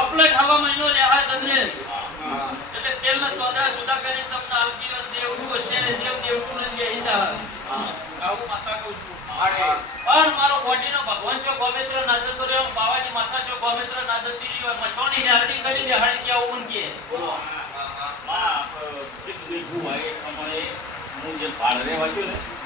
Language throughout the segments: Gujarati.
કપલેટ હવામાં એનો લેહા સંદ્રે એટલે તેલ ના તોડા જુદા કરી તમને આલકી દેવું હશે ને દેવ દેવું ને જે હિતા આવો માતા કો છું આડે પણ મારો બોડી નો ભગવાન જો પવિત્ર નાદર કર્યો બાવાજી માતા જો ગોમેત્ર નાદર દી રહી હોય મછોની ને આડી કરી દે હાડી કે ઓન કે માં કે તું ગુમાય તમારે મુજે પાડરે વાક્યો ને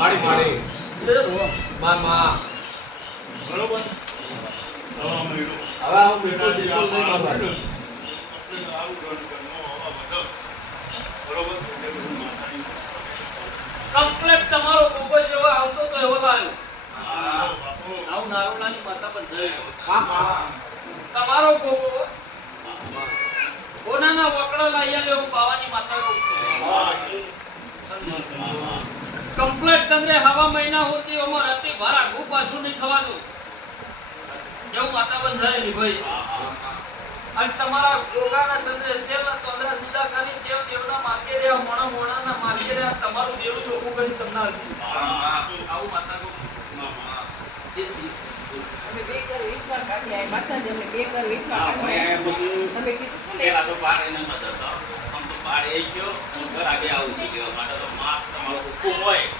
મારી મારી માર માર બરોબર હવે હું મિસ્ટર ડિસ્કોલ નહીં મારું કમ્પ્લેટ તમારો ખૂબ જ એવો આવતો તો હા લાગ્યો આવું નારો નાની માતા પણ થયું તમારો ખૂબ કોના ના વકડા લાયા લેવું બાવાની માતા નું છે એટલે હવા મહિના હોતી અમાર હતી ભરા ગુ પાછો નહીં થવાનું કેવું વાતાવરણ થયેલી ભાઈ અને તમારા ગોગાના સંદેશ તેલ તો અંદર સીધા કરી દેવ દેવના માર્કે રે મણ મોણાના માર્કે રે તમારું દેવ ચોખું કરી તમને આવું માતા ગો તમે બે કરી વિચાર કાઢી આય માતા જે મે બે કરી વિચાર કાઢી આય તમે કીધું કે લાતો પાડે ન તો આમ તો પાડે ગયો હું ઘર આગે આવું છું કે માતા તો માસ તમારો હુકમ હોય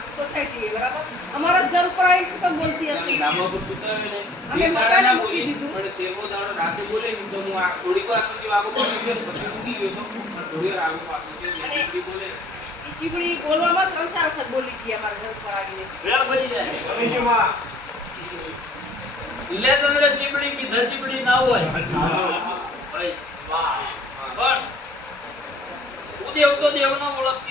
સોસાયટી બરાબર અમારા ઘર ઉપર આવી છે તો બોલતી હશે નામો પર સુતાય ને અમે મકાન ના બોલી દીધું પણ તેવો દાડો રાતે બોલે ને તો હું આ થોડી વાર પછી વાગો તો બીજો પછી ઉગી ગયો તો થોડી વાર આવો પાછું કે જે બોલે ચીપડી બોલવામાં ત્રણ ચાર વખત બોલી ગઈ અમારા ઘર ઉપર આવીને વેળ ભરી જાય ગમે છે માં લે તંદ્ર ચીપડી કી ધર ચીપડી ના હોય ભાઈ વાહ બસ ઉદેવ તો દેવ ના ઓળખતી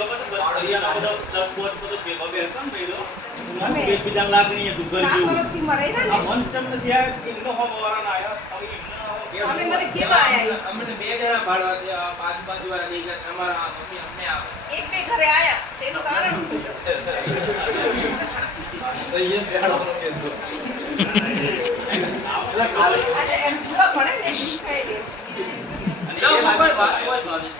અમે ઘરે આયા એનું કારણ શું છે એ ફેરો કેતો એટલે કાલે આજે એમ પૂરા પડે ને એ કહી દે લો મોબાઈલ વાત કોઈ નથી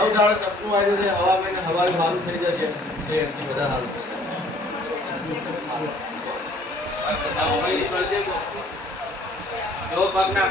સૌ જાણે સપનું આવી જશે હવા મહિને હવા સારું થઈ જશે એ એમથી બધા સારું થશે જો પગના